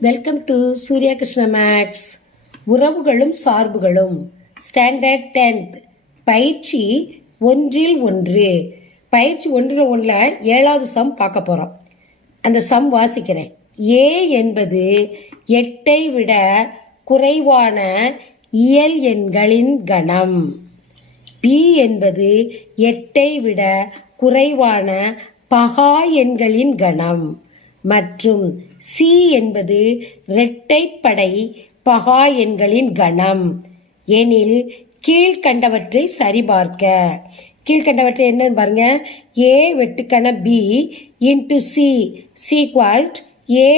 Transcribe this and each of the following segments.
Welcome to Surya Krishna maths உறவுகளும் சார்புகளும். Standard tenth பயிற்சி ஒன்றில் ஒன்று. பயிற்சி ஒன்றில் ஒன்றில் ஏழாவது சம் பார்க்க போகிறோம் அந்த சம் வாசிக்கிறேன். ஏ என்பது எட்டை விட குறைவான இயல் எண்களின் கணம். பி என்பது எட்டை விட குறைவான பகா எண்களின் கணம். மற்றும் சி என்பது இரட்டைப்படை பகா எண்களின் கணம். எனில் கீழ்கண்டவற்றை சரிபார்க்க. கீழ்கண்டவற்றை என்னன்னு பாருங்க? A வெட்டுக்கண B into C. Is equal to A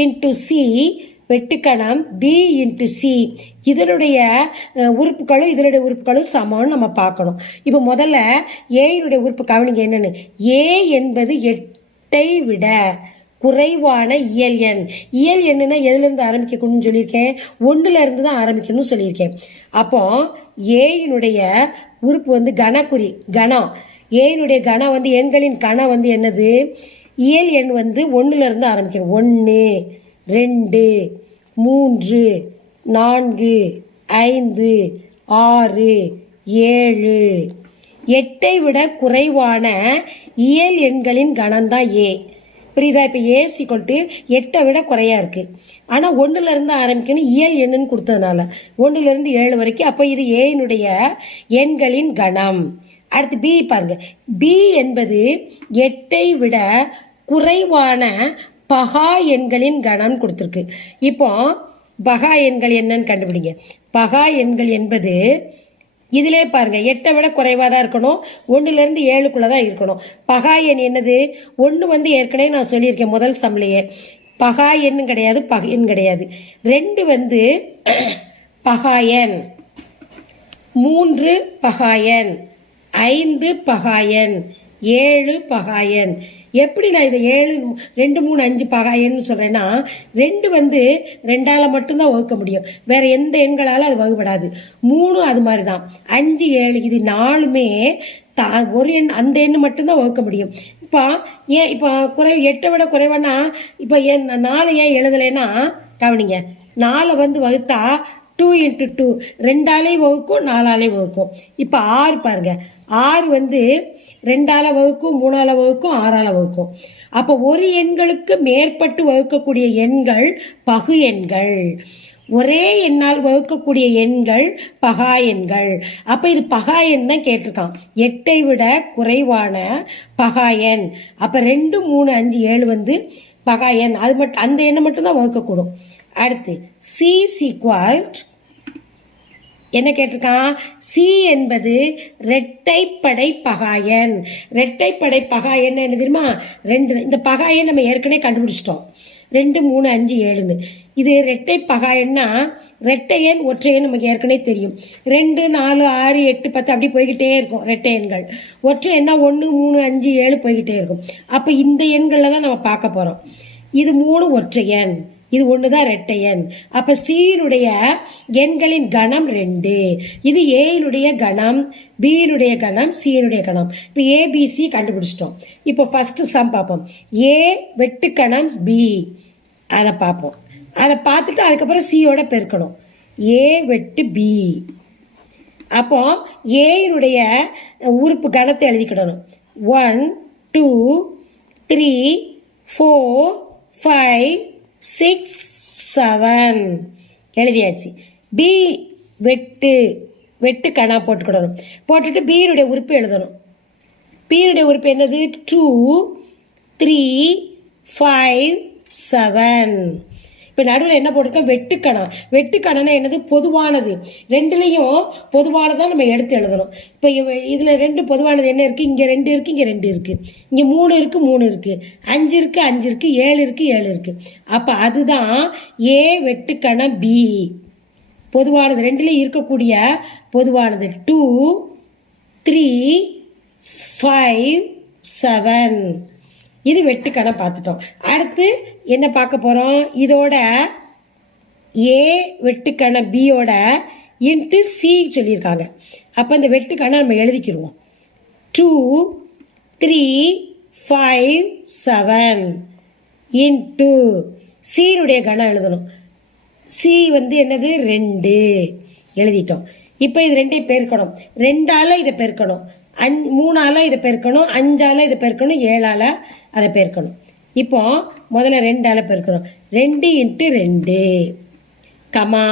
into C வெட்டுக்கணம் B into C. இதனுடைய உறுப்புகளும் இதனுடைய உறுப்புகளும் சமம்னு நம்ம பார்க்கணும். இப்போ முதல்ல ஏயினுடைய உறுப்பு கவனிங்க என்னன்னு. ஏ என்பது எட்டை விட குறைவான இயல் எண். இயல் எண்ணுனா எதுலேருந்து ஆரம்பிக்கணும்னு சொல்லியிருக்கேன். ஒன்றுல இருந்து தான் ஆரம்பிக்கணும்னு சொல்லியிருக்கேன். அப்போ ஏயினுடைய உறுப்பு வந்து கணக்குறி கணம் ஏயினுடைய கணம் வந்து எண்களின் கணம் வந்து என்னது? இயல் எண் வந்து ஒன்றுல இருந்து ஆரம்பிக்கணும். ஒன்று ரெண்டு மூன்று நான்கு ஐந்து ஆறு ஏழு. எட்டை விட குறைவான இயல் எண்களின் கணம்தான் ஏ. புரியுதா? இப்போ ஏ சிக்கொல்ட்டு எட்டை விட குறையா இருக்கு. ஆனால் ஒன்றுலேருந்து ஆரம்பிக்கணும் இயல் எண்ணுன்னு கொடுத்ததுனால. ஒன்றுலேருந்து ஏழு வரைக்கும். அப்போ இது ஏனுடைய எண்களின் கணம். அடுத்து பி பாருங்க. பி என்பது எட்டை விட குறைவான பகா எண்களின் கணம் கொடுத்துருக்கு. இப்போ பகா எண்கள் என்னன்னு கண்டுபிடிங்க. பகா எண்கள் என்பது இதிலே பாருங்க எட்டை விட குறைவாக தான் இருக்கணும். ஒன்றுலேருந்து ஏழுக்குள்ளே தான் இருக்கணும். பகா எண் என்னது? ஒன்று வந்து ஏற்கனவே நான் சொல்லியிருக்கேன் முதல் சம்லையே. பகா எண்ணும் கிடையாது பக எண் கிடையாது. ரெண்டு வந்து பகாயன் மூன்று பகாயன் ஐந்து பகாயன் ஏழு பகாயன் எப்படி நான் இதை ஏழு ரெண்டு மூணு அஞ்சு பகாயன்னு சொல்கிறேன்னா ரெண்டு வந்து ரெண்டால் மட்டும்தான் வகுக்க முடியும். வேற எந்த எண்களால் அது வகுப்படாது மூணு அது மாதிரி தான் அஞ்சு ஏழு இது நாலுமே தா ஒரு எண் அந்த எண் மட்டும்தான் வகுக்க முடியும். இப்போ ஏன் இப்போ குறை எட்டை விட குறைவானா இப்போ ஏன் நாலு ஏன் எழுதலைன்னா கவனிங்க நாலை வந்து வகுத்தா டூ இன்ட்டு டூ. ரெண்டாலே வகுக்கும் நாலாலே வகுக்கும். இப்போ ஆறு பாருங்க. ஆறு வந்து ரெண்டால வகுக்கும் மூணால வகுக்கும் ஆறால வகுக்கும். அப்போ ஒரு எண்களுக்கு மேற்பட்டு வகுக்கக்கூடிய எண்கள் பகு எண்கள். ஒரே எண்ணால் வகுக்கக்கூடிய எண்கள் பகா எண்கள். அப்போ இது பகா எண் தான் கேட்டிருக்கான். எட்டை விட குறைவான பகா எண். அப்போ ரெண்டு மூணு அஞ்சு ஏழு வந்து பகா எண். அது மட்டும் அந்த எண்ணை மட்டும்தான் வகுக்கக்கூடும். அடுத்து சி சீக்வால்ட் என்ன கேட்டிருக்கான் சி என்பது ரெட்டைப்படை பகாயன். ரெட்டைப்படை பகாயன் என்ன தெரியுமா? ரெண்டு இந்த பகாயன் நம்ம ஏற்கனவே கண்டுபிடிச்சிட்டோம். ரெண்டு மூணு அஞ்சு ஏழுன்னு. இது ரெட்டை பகாயன்னா ரெட்டையன் ஒற்றையன் நமக்கு ஏற்கனவே தெரியும். ரெண்டு நாலு ஆறு எட்டு பத்து அப்படி போய்கிட்டே இருக்கும் ரெட்டை எண்கள். ஒற்றை எண்ணா ஒன்று மூணு அஞ்சு ஏழு போய்கிட்டே இருக்கும். அப்போ இந்த எண்களில் தான் நம்ம பார்க்க போகிறோம் இது மூணு ஒற்றையன் இது ஒன்று தான் ரெட்டை எண் அப்போ சியினுடைய எண்களின் கணம் ரெண்டு. இது ஏயினுடைய கணம் பியினுடைய கணம் சியினுடைய கணம். இப்போ ஏபிசி கண்டுபிடிச்சிட்டோம். இப்போ ஃபஸ்ட்டு சம் பார்ப்போம். ஏ வெட்டுக்கணம் பி அதை பார்ப்போம். அதை பார்த்துட்டு அதுக்கப்புறம் சியோட பெருக்கணும். ஏ வெட்டு பி அப்போ ஏயினுடைய உறுப்பு கணத்தை எழுதிக்கிடணும். One two three four five six seven எழுதியாச்சு. பி வெட்டு வெட்டு கணா போட்டுக்கிடணும். போட்டுட்டு பீனுடைய உறுப்பு எழுதணும். பீனுடைய உறுப்பு என்னது? டூ த்ரீ ஃபைவ் செவன் இப்போ நடுவில் என்ன போட்டிருக்கோம்? வெட்டுக்கணம். வெட்டுக்கணம்னா என்னது? பொதுவானது. ரெண்டுலேயும் பொதுவானதாக நம்ம எடுத்து எழுதணும். இப்போ இதில் ரெண்டு பொதுவானது என்ன இருக்குது இங்கே ரெண்டு இருக்குது இங்கே ரெண்டு இருக்குது இங்கே மூணு இருக்குது மூணு இருக்குது அஞ்சு இருக்குது அஞ்சு இருக்குது ஏழு இருக்குது ஏழு இருக்குது அப்போ அதுதான் ஏ வெட்டுக்கணம் பி பொதுவானது. ரெண்டுலேயும் இருக்கக்கூடிய பொதுவானது. டூ த்ரீ ஃபைவ் செவன் இது வெட்டுக்கணை பார்த்துட்டோம். அடுத்து என்ன பார்க்க போகிறோம் இதோட ஏ வெட்டுக்கான பியோட இன்ட்டு சி சொல்லியிருக்காங்க. அப்போ இந்த வெட்டுக்கணை நம்ம எழுதிக்கிடுவோம். Two three five seven into சீருடைய கணம் எழுதணும். சி வந்து என்னது? ரெண்டு. எழுதிட்டோம். இப்போ இது ரெண்டையும் பெருக்கணும். ரெண்டால இதை பெருக்கணும். அஞ் மூணால இதை பெருக்கணும். அஞ்சால் இதை பெருக்கணும். ஏழால் அதை பெருக்கணும். இப்போ முதல்ல ரெண்டால பெருக்கிறோம் ரெண்டு இன்ட்டு ரெண்டு. கமா.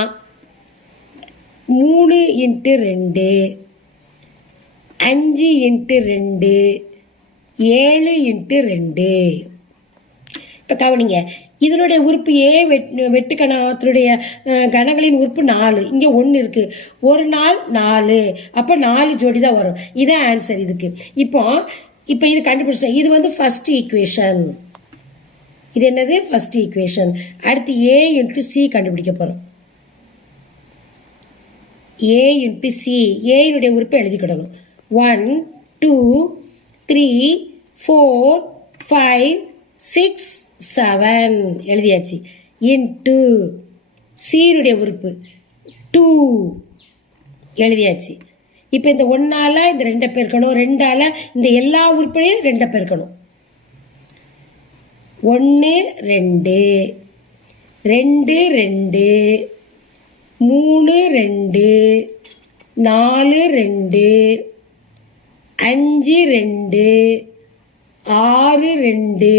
மூணு இன்ட்டு ரெண்டு. அஞ்சு இன்ட்டு ரெண்டு. ஏழு இன்ட்டு ரெண்டு. இப்போ கவனிங்க இதனுடைய உறுப்பு ஏ வெட் வெட்டுக்கணத்தினுடைய கணங்களின் உறுப்பு நாலு. இங்கே ஒன்று இருக்குது ஒரு நாள் நாலு. அப்போ நாலு ஜோடி தான் வரும். இதான் ஆன்சர் இதுக்கு. இப்போ இப்போ இது கண்டுபிடிச்சிட்டோம். இது வந்து ஃபஸ்ட் ஈக்குவேஷன் இது என்னது? ஃபர்ஸ்ட் ஈக்குவேஷன் அடுத்து ஏ இன்ட்டு சி கண்டுபிடிக்க போகிறோம் ஏ இன்ட்டு சி ஏயினுடைய உறுப்பை எழுதிக்கிடணும் one two three four five six seven எழுதியாச்சு. இன்ட்டு சீனுடைய உறுப்பு. டூ எழுதியாச்சு. இப்போ இந்த ஒன்றால் இந்த ரெண்டை பெருக்கணும் ரெண்டால் இந்த எல்லா உறுப்பையும் ரெண்டை பெருக்கணும் ஒன்று ரெண்டு. ரெண்டு ரெண்டு. மூணு ரெண்டு. நாலு ரெண்டு. அஞ்சு ரெண்டு. ஆறு ரெண்டு.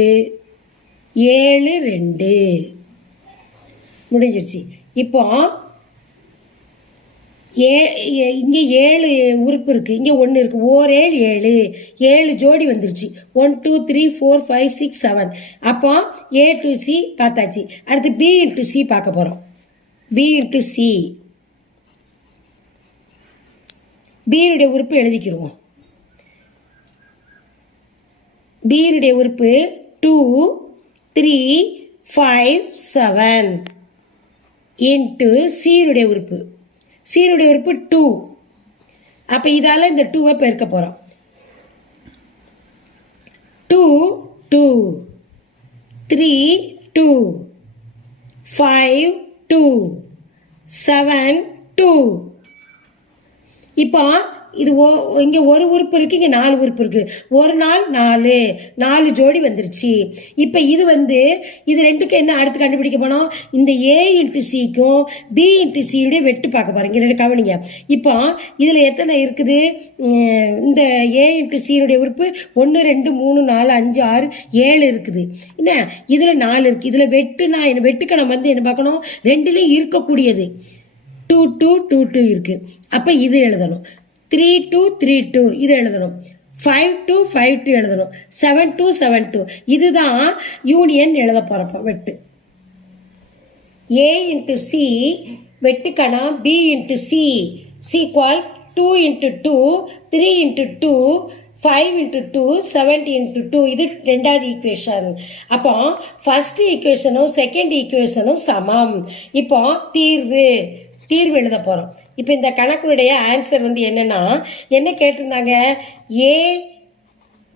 ஏழு ரெண்டு. முடிஞ்சிருச்சு. இப்போ ஏ ஏ- இங்கே ஏழு உறுப்பு இருக்குது இங்கே ஒன்று இருக்குது ஓர் ஏழு ஏழு. ஏழு ஜோடி வந்துருச்சு. One two three four five six seven அப்போ ஏ டு சி பார்த்தாச்சு. அடுத்து பி இன்ட்டு சி பார்க்க போகிறோம் பி இன்ட்டு சி பியினுடைய உறுப்பு எழுதிக்கிருவோம். பியினுடைய உறுப்பு two three five seven into சீனுடைய உறுப்பு. சீனுடைய உறுப்பு டூ அப்போ இதால் இந்த டூவை பெருக்க போகிறோம் two two three two five two seven two இப்போ இது ஓ இங்கே ஒரு உறுப்பு இருக்குது இங்கே நாலு உறுப்பு இருக்குது ஒரு நாள் நாலு நாலு ஜோடி வந்துருச்சு. இப்போ இது வந்து இது ரெண்டுக்கு என்ன அடுத்து கண்டுபிடிக்க போனோம்? இந்த ஏ இன்ட்டு சிக்கும் பி இன்ட்டு சியுடைய வெட்டு பார்க்க பாருங்க இங்கே ரெண்டு கவனிங்க. இப்போ இதில் எத்தனை இருக்குது? இந்த ஏ இன்ட்டு சியுடைய உறுப்பு ஒன்று ரெண்டு மூணு நாலு அஞ்சு ஆறு ஏழு இருக்குது. என்ன? இதில் நாலு இருக்குது இதில் வெட்டுனா என்ன? வெட்டுக்கணம் வந்து என்ன பார்க்கணும்? ரெண்டுலேயும் இருக்கக்கூடியது. டூ டூ டூ டூ இருக்குது அப்போ இது எழுதணும். த்ரீ டூ த்ரீ டூ இது எழுதணும். ஃபைவ் டூ ஃபைவ் டூ எழுதணும். செவன் டூ செவன் டூ இதுதான் யூனியன் எழுத போகிறப்ப வெட்டு. A into C வெட்டுக்கணம் B into C is equal two into two three into two five into two seventy into two இது ரெண்டாவது equation அப்போ ஃபஸ்ட் ஈக்குவேஷனும் second ஈக்குவேஷனும் சமம். இப்போ தீர்வு. தீர்வு எழுத போகிறோம் இப்போ இந்த கணக்குடைய ஆன்சர் வந்து என்னென்னா என்ன கேட்டிருந்தாங்க? A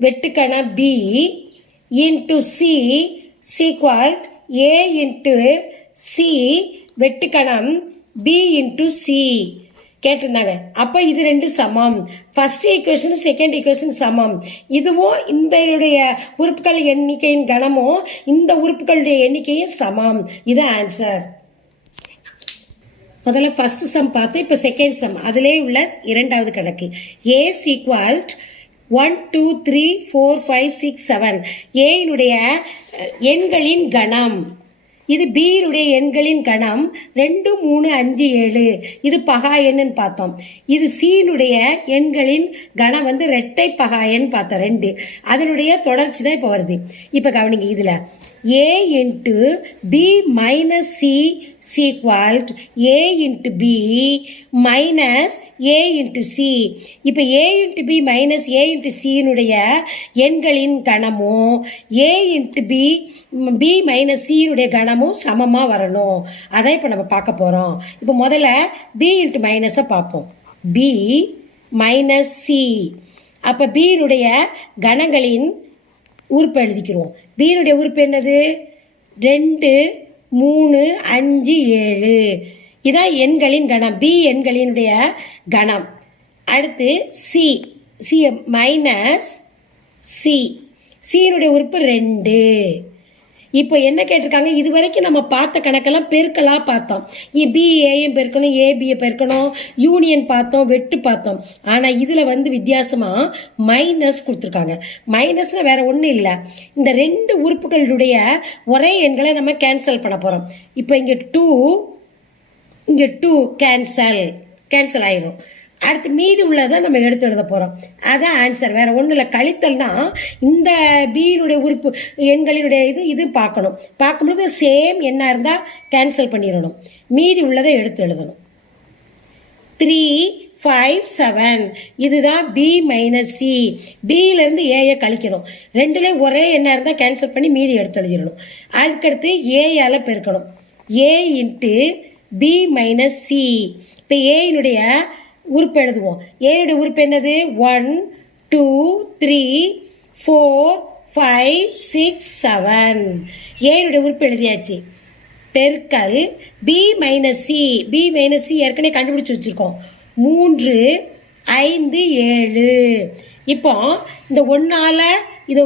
வெட்டுக்கண B into C is equal A into C வெட்டுக்கணம் B into C கேட்டிருந்தாங்க. அப்போ இது ரெண்டு சமம். ஃபர்ஸ்ட் ஈக்குவேஷனும் செகண்ட் ஈக்குவேஷன் சமம். இதுவும் இந்த உறுப்புகள் எண்ணிக்கையின் கணமும் இந்த உறுப்புகளுடைய எண்ணிக்கையும் சமம். இது ஆன்சர் முதல்ல ஃபர்ஸ்ட் சம் பார்த்து இப்போ செகண்ட் சம் அதிலே உள்ள இரண்டாவது கணக்கு. A is equal one two three four five six seven ஏயினுடைய எண்களின் கணம். இது பியினுடைய எண்களின் கணம். ரெண்டு மூணு அஞ்சு ஏழு. இது பகா எண்ணுன்னு பார்த்தோம். இது சீனுடைய எண்களின் கணம் வந்து ரெட்டை பகா எண் பார்த்தோம். ரெண்டு. அதனுடைய தொடர்ச்சி தான் இப்போ வருது. இப்போ கவனிங்க இதில். A into B minus C is equal to A into B minus A into C இப்போ A into B minus A into சியினுடைய எண்களின் கணமும் A into B B minus சியினுடைய கணமும் சமமாக வரணும். அதான் இப்போ நம்ம பார்க்க போகிறோம் இப்போ முதல்ல பி இன்ட்டு மைனஸை பார்ப்போம். பி மைனஸ் சி அப்போ பீனுடைய கணங்களின் உறுப்பு எழுதிக்கிறோம் பியினுடைய உறுப்பு என்னது? ரெண்டு மூணு அஞ்சு ஏழு. இதான் எண்களின் கணம். பி எண்களினுடைய கணம். அடுத்து சி சி மைனஸ் சி சீனுடைய உறுப்பு ரெண்டு. இப்போ என்ன கேட்டிருக்காங்க? இது வரைக்கும் நம்ம பார்த்த கணக்கெல்லாம் பெருக்கலாக பார்த்தோம். பிஏயும் பெருக்கணும் ஏபியை பெருக்கணும் யூனியன் பார்த்தோம் வெட்டு பார்த்தோம். ஆனால் இதில் வந்து வித்தியாசமாக மைனஸ் கொடுத்துருக்காங்க. மைனஸ்னால் வேற ஒன்றும் இல்லை. இந்த ரெண்டு உறுப்புகளுடைய ஒரே எண்களை நம்ம கேன்சல் பண்ண போகிறோம் இப்போ இங்கே டூ இங்கே டூ கேன்சல் கேன்சல் ஆயிரும். அடுத்து மீதி உள்ளதை நம்ம எடுத்து எழுத போகிறோம் அதான் ஆன்சர் வேறு ஒன்றும் இல்லை. கழித்தல்னா இந்த பியினுடைய உறுப்பு எண்களினுடைய இது இது பார்க்கணும். பார்க்கும்பொழுது சேம் என்ன இருந்தால் கேன்சல் பண்ணிடணும். மீதி உள்ளதை எடுத்து எழுதணும். த்ரீ ஃபைவ் செவன் இதுதான் பி மைனஸ் சி பியிலேருந்து ஏயை கழிக்கணும். ரெண்டுலேயும் ஒரே எண்ணாக இருந்தால் கேன்சல் பண்ணி மீதி எடுத்து எழுதிடணும். அதுக்கடுத்து ஏயால் பெருக்கணும். A into B minus C இப்போ ஏயினுடைய உறுப்பு எழுதுவோம். ஏனுடைய உறுப்பு என்னது? One two three four five six seven ஏனுடைய உறுப்பு எழுதியாச்சு? பெருக்கல் B minus C B minus C ஏற்கனவே கண்டுபிடிச்சி வச்சுருக்கோம். மூன்று ஐந்து ஏழு. இப்போ இந்த ஒன்றால் இதை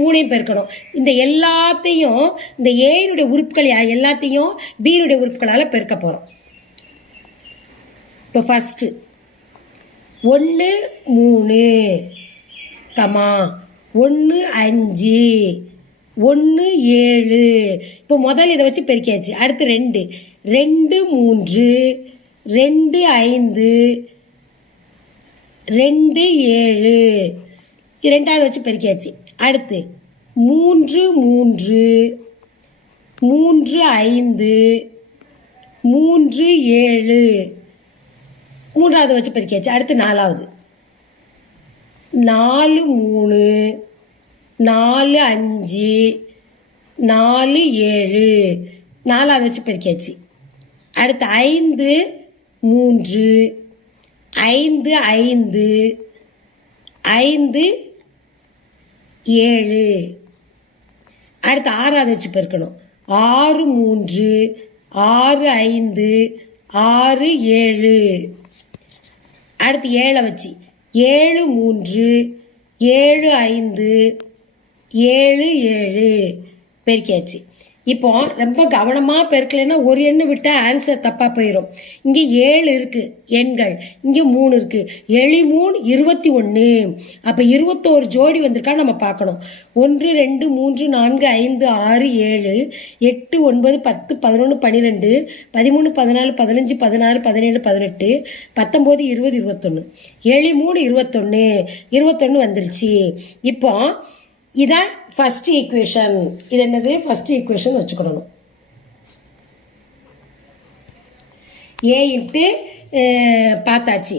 மூணையும் பெருக்கணும். இந்த எல்லாத்தையும் இந்த ஏனுடைய உறுப்புகள் எல்லாத்தையும் பீனுடைய உறுப்புகளால் பெருக்க போகிறோம் இப்போ ஃபஸ்ட்டு ஒன்று மூணு. கமா ஒன்று அஞ்சு ஒன்று ஏழு. இப்போ முதல்ல இதை வச்சு பெருக்கியாச்சு. அடுத்து ரெண்டு. ரெண்டு மூன்று ரெண்டு ஐந்து ரெண்டு ஏழு. ரெண்டாவது வச்சு பெருக்கியாச்சு. அடுத்து மூன்று மூன்று மூன்று ஐந்து மூன்று ஏழு. மூன்றாவது வச்சு பெருக்கியாச்சு. அடுத்து நாலாவது. நாலு மூணு நாலு அஞ்சு நாலு ஏழு. நாலாவது வச்சு பெருக்கியாச்சு. அடுத்து ஐந்து மூன்று ஐந்து ஐந்து ஐந்து ஏழு. அடுத்து ஆறாவது வச்சு பெருக்கணும். ஆறு மூன்று ஆறு ஐந்து ஆறு ஏழு. அடுத்து ஏழை வச்சு. ஏழு மூன்று ஏழு ஐந்து ஏழு ஏழு. பெருக்கியாச்சு. இப்போ ரொம்ப கவனமாக பெருக்கலைன்னா ஒரு எண்ணு விட்டால் ஆன்சர் தப்பாக போயிடும் இங்கே ஏழு இருக்குது எண்கள். இங்கே மூணு இருக்குது எளி மூணு இருபத்தி ஒன்று அப்போ இருபத்தோரு ஜோடி வந்திருக்கா நம்ம பார்க்கணும். ஒன்று ரெண்டு மூன்று நான்கு ஐந்து ஆறு ஏழு எட்டு ஒன்பது பத்து பதினொன்று பன்னிரெண்டு பதிமூணு பதினாலு பதினஞ்சு பதினாறு பதினேழு பதினெட்டு பத்தொம்போது இருபது இருபத்தொன்று ஏழு மூணு இருபத்தொன்று இருபத்தொன்று வந்துருச்சு. இப்போ இதான் ஃபஸ்ட் ஈக்குவேஷன் இது என்னது? ஃபஸ்ட் ஈக்குவேஷன் வச்சுக்கிடணும் ஏ இன்ட்டு பார்த்தாச்சு.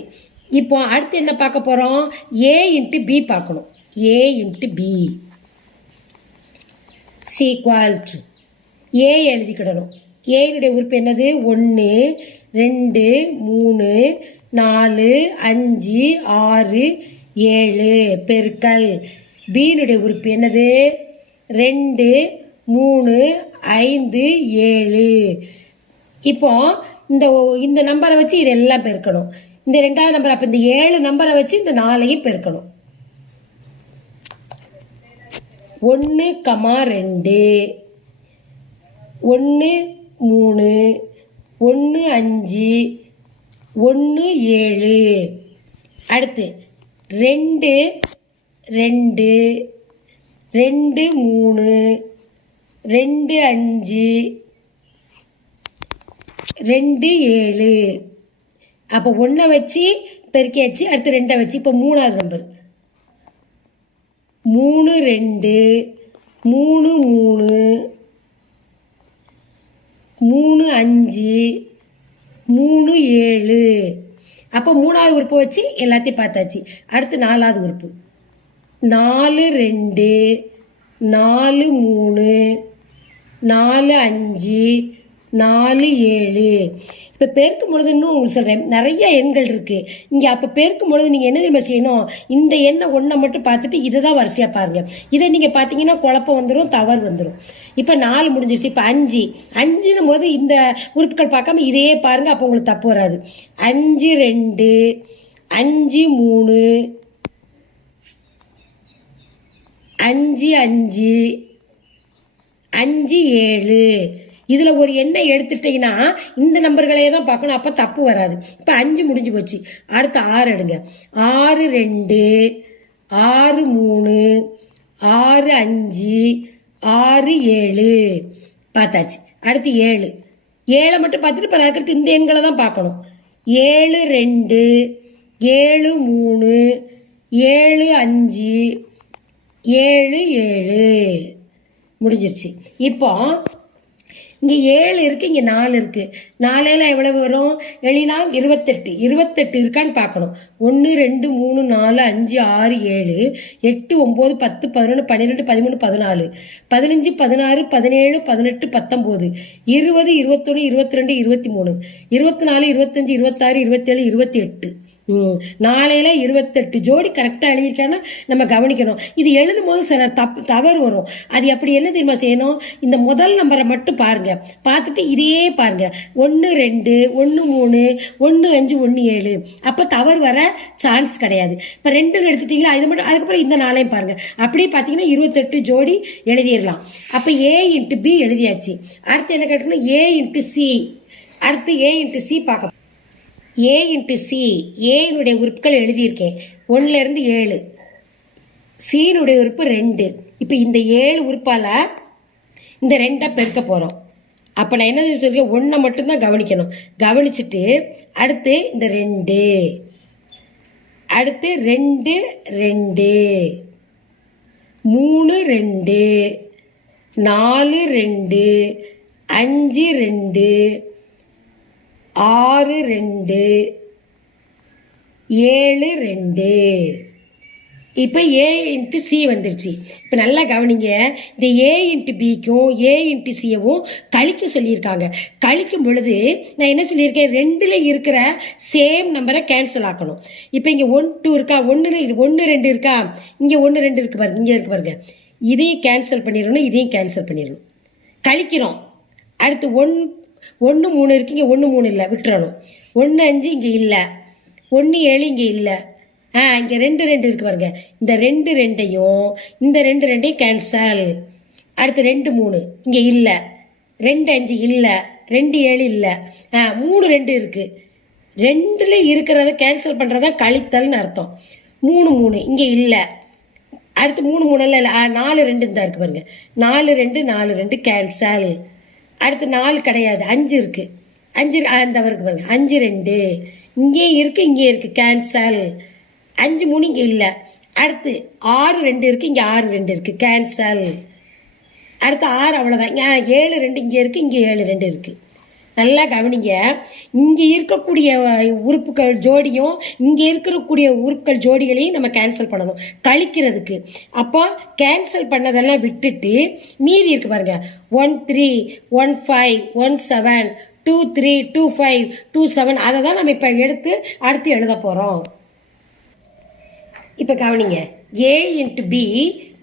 இப்போ அடுத்து என்ன பார்க்க போகிறோம் ஏ இன்ட்டு பி பார்க்கணும். A into B is equal to A எழுதிக்கிடணும். ஏனுடைய உறுப்பு என்னது? ஒன்று ரெண்டு மூணு நாலு அஞ்சு ஆறு ஏழு பெருக்கல். பீனுடைய உறுப்பு என்னது? ரெண்டு மூணு ஐந்து ஏழு. இப்போ இந்த ஒ- இந்த நம்பரை வச்சு இதெல்லாம் பெருக்கணும். இந்த ரெண்டாவது நம்பர் அப்போ இந்த ஏழு நம்பரை வச்சு இந்த நாலையும் பெருக்கணும். ஒன்று கமா ரெண்டு. ஒன்று மூணு. ஒன்று அஞ்சு. ஒன்று ஏழு. அடுத்து ரெண்டு ரெண்டு ரெண்டு மூணு ரெண்டு அஞ்சு ரெண்டு ஏழு. அப்போ ஒன்றை வச்சு பெருக்கியாச்சு அடுத்து ரெண்டை வச்சு இப்போ மூணாவது நம்பர் மூணு ரெண்டு மூணு மூணு மூணு அஞ்சு மூணு ஏழு. அப்போ மூணாவது உறுப்பு வச்சு எல்லாத்தையும் பார்த்தாச்சு. அடுத்து நாலாவது உறுப்பு. நாலு ரெண்டு நாலு மூணு நாலு அஞ்சு நாலு ஏழு. இப்போ பெருக்கும் பொழுது இன்னும் உங்களுக்கு சொல்கிறேன் நிறைய எண்கள் இருக்குது இங்கே அப்போ பெருக்கும் பொழுது நீங்கள் என்ன தெரியுமா செய்யணும்? இந்த எண்ணை ஒன்றை மட்டும் பார்த்துட்டு இதை தான் வரிசையாக பாருங்கள் இதை நீங்கள் பார்த்தீங்கன்னா குழப்பம் வந்துடும் தவறு வந்துடும் இப்போ நாலு முடிஞ்சிருச்சு. இப்போ அஞ்சு. அஞ்சுன்னும் போது இந்த உறுப்புகள் பார்க்காம இதையே பாருங்கள் அப்போ உங்களுக்கு தப்பு வராது. அஞ்சு ரெண்டு அஞ்சு மூணு அஞ்சு அஞ்சு அஞ்சு ஏழு. இதில் ஒரு எண்ணை எடுத்துட்டீங்கன்னா இந்த நம்பர்களையே தான் பார்க்கணும். அப்போ தப்பு வராது. இப்போ அஞ்சு முடிஞ்சு போச்சு. அடுத்து ஆறு எடுங்க. ஆறு ரெண்டு ஆறு மூணு ஆறு அஞ்சு ஆறு ஏழு. பார்த்தாச்சு. அடுத்து ஏழு. ஏழை மட்டும் பார்த்துட்டு இப்போ நான் இந்த எண்களை தான் பார்க்கணும். ஏழு ரெண்டு ஏழு மூணு ஏழு அஞ்சு ஏழு ஏழு. முடிஞ்சிருச்சு. இப்போ இங்கே ஏழு இருக்குது இங்கே நாலு இருக்குது நாலேல எவ்வளவு வரும்? எழினா இருபத்தெட்டு. இருபத்தெட்டு இருக்கான்னு பார்க்கணும். ஒன்று ரெண்டு மூணு நாலு அஞ்சு ஆறு ஏழு. எட்டு ஒம்பது பத்து பதினொன்று பன்னிரெண்டு பதிமூணு பதினாலு. பதினஞ்சு பதினாறு பதினேழு பதினெட்டு பத்தொம்போது. இருபது இருபத்தொன்று இருபத்தி ரெண்டு இருபத்தி மூணு இருபத்தி நாலு இருபத்தஞ்சு இருபத்தாறு இருபத்தேழு இருபத்தி எட்டு நாளையில இருபத்தெட்டு ஜோடி கரெக்டாக எழுதியிருக்கான்னு நம்ம கவனிக்கணும். இது எழுதும் போது சில தப்பு தவறு வரும். அது அப்படி என்ன தெரியுமா செய்யணும்? இந்த முதல் நம்பரை மட்டும் பாருங்க. பார்த்துட்டு இதையே பாருங்க. ஒன்று ரெண்டு ஒன்று மூணு ஒன்று அஞ்சு ஒன்று ஏழு. அப்போ தவறு வர சான்ஸ் கிடையாது. இப்போ ரெண்டுன்னு எடுத்துட்டீங்களா? இது மட்டும் அதுக்கப்புறம் இந்த நாளையும் பாருங்க. அப்படியே பார்த்தீங்கன்னா இருபத்தெட்டு ஜோடி எழுதிடலாம். அப்போ ஏ இன்ட்டு பி எழுதியாச்சு. அடுத்து என்ன கேட்டோம்னா ஏ இன்ட்டு சி அடுத்து ஏ இன்ட்டு சி பார்க்க ஏ இன்ட்டு சி ஏனுடைய உறுப்புகள் எழுதியிருக்கேன். ஒன்றுலேருந்து ஏழு. சீனுடைய உறுப்பு ரெண்டு. இப்போ இந்த ஏழு உறுப்பால் இந்த ரெண்டாக பெருக்க போகிறோம் அப்போ நான் என்ன சொல்லியிருக்கேன்? ஒன்றை மட்டும்தான் கவனிக்கணும். கவனிச்சுட்டு அடுத்து இந்த ரெண்டு. அடுத்து ரெண்டு ரெண்டு. மூணு ரெண்டு. நாலு ரெண்டு. அஞ்சு ரெண்டு. ஆறு ரெண்டு ஏழு ரெண்டு. இப்போ ஏ இன்ட்டு சி வந்துருச்சு. இப்போ நல்லா கவனிங்க. இந்த ஏ இன்ட்டு பிக்கும் ஏ இன்ட்டு சியவும் கழிக்க சொல்லியிருக்காங்க. கழிக்கும் பொழுது நான் என்ன சொல்லியிருக்கேன்? ரெண்டில் இருக்கிற சேம் நம்பரை கேன்சல் ஆக்கணும். இப்போ இங்கே ஒன் டூ இருக்கா? ஒன்று ஒன்று ரெண்டு இருக்கா? இங்கே ஒன்று ரெண்டு இருக்கு பாருங்க. இங்கே இருக்கு பாருங்க. இதையும் கேன்சல் பண்ணிடணும் இதையும் கேன்சல் பண்ணிடணும். கழிக்கிறோம். அடுத்து ஒன் ஒன்று மூணு இருக்கு இங்கே ஒன்று மூணு இல்லை விட்டுறணும். ஒன்று அஞ்சு இங்கே இல்லை. ஒன்று ஏழு இங்கே இல்லை. ஆ இங்கே ரெண்டு ரெண்டு இருக்கு பாருங்க. இந்த ரெண்டு ரெண்டையும் இந்த ரெண்டு ரெண்டையும் கேன்சல் அடுத்து ரெண்டு மூணு இங்கே இல்லை. ரெண்டு அஞ்சு இல்லை. ரெண்டு ஏழு இல்லை. ஆ மூணு ரெண்டு இருக்குது ரெண்டில் இருக்கிறத கேன்சல் பண்ணுறதா கழித்தல்னு அர்த்தம். மூணு மூணு இங்கே இல்லை. அடுத்து மூணு மூணு இல்லை ஆ, நாலு ரெண்டு தான் இருக்கு பாருங்க. நாலு ரெண்டு நாலு ரெண்டு கேன்சல் அடுத்து நாலு கிடையாது. அஞ்சு இருக்குது அஞ்சு அந்த அவருக்கு பாருங்க. அஞ்சு ரெண்டு. இங்கே இருக்குது இங்கே இருக்குது கேன்சல் அஞ்சு மூணு இங்கே இல்லை. அடுத்து ஆறு ரெண்டு இருக்குது இங்கே ஆறு ரெண்டு இருக்குது கேன்சல் அடுத்து ஆறு அவ்வளோதான் ஏழு ரெண்டு இங்கே இருக்குது இங்கே ஏழு ரெண்டு இருக்குது நல்லா கவனிங்க. இங்கே இருக்கக்கூடிய உறுப்புகள் ஜோடியும் இங்கே இருக்கக்கூடிய உறுப்புகள் ஜோடிகளையும் நம்ம கேன்சல் பண்ணணும். கழிக்கிறதுக்கு. அப்போ கேன்சல் பண்ணதெல்லாம் விட்டுட்டு மீதி இருக்கு பாருங்க. One three one five one seven two three two five two seven அதை தான் நம்ம இப்போ எடுத்து அடுத்து எழுத போகிறோம் இப்போ கவனிங்க. A into B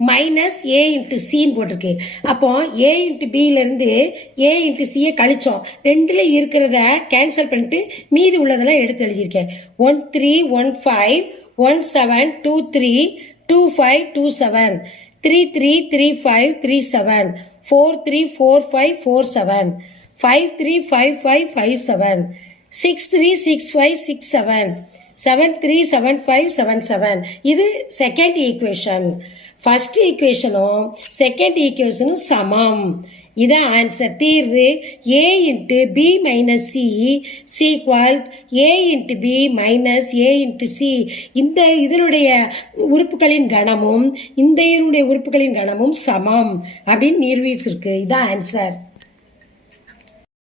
minus A into சின்னு போட்டிருக்கு. அப்போ ஏ இன்ட்டு பியிலேருந்து ஏ இன்ட்டு சியை கழிச்சோம். ரெண்டில் இருக்கிறத கேன்சல் பண்ணிட்டு மீதி உள்ளதெல்லாம் எடுத்து எழுதியிருக்கேன். One three one five one seven two three two five two seven three three three five three seven four three four five four seven five three five five five seven six three six five six seven seven three seven five seven seven இது second equation first ஈக்குவேஷனும் second ஈக்குவேஷனும் சமம். இதான் answer தீர்வு A into B minus C is equal A into B minus A into C இந்த இதனுடைய உறுப்புகளின் கணமும் இந்த இதனுடைய உறுப்புகளின் கணமும் சமம் அப்படின்னு நிரூபிச்சிருக்கு இதான் ஆன்சர்